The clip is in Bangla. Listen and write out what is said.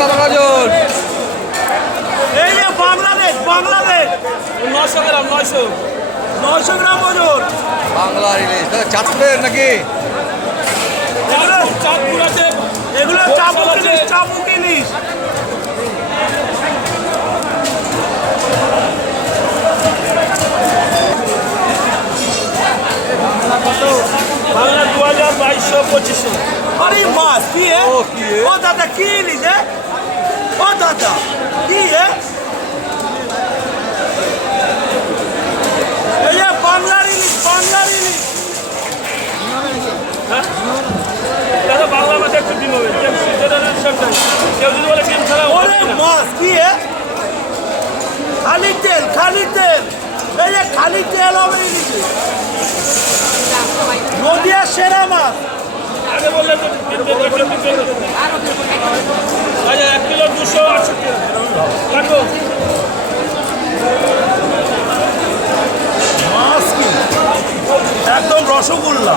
কত গাজর? এই যে বাংলাদেশ 900 গ্রাম 900 গ্রাম ওজন। বাংলা ইলিশ চাঁদপুরের নাকি? চাঁদপুর আছে, এগুলো চাপুক ইলিশ। বাংলা 2200-2500। আরে মাছ কি ও দাদা কি ইলিশ? ও দাদা কি এই যে বাংলার ইলিশ হ্যাঁ দাদা বাংলা মাছ একটু ডিম হবে কেউ যদি বলে ডিম ছাড়া ওরে মাছ কি খালি তেল এই যে খালি তেল হবে ইলিশে। নদিয়ার সেরা মাছ আগে বললে তো 1 কিলো 268 টাকা মাছ কি একদম রসগোল্লা।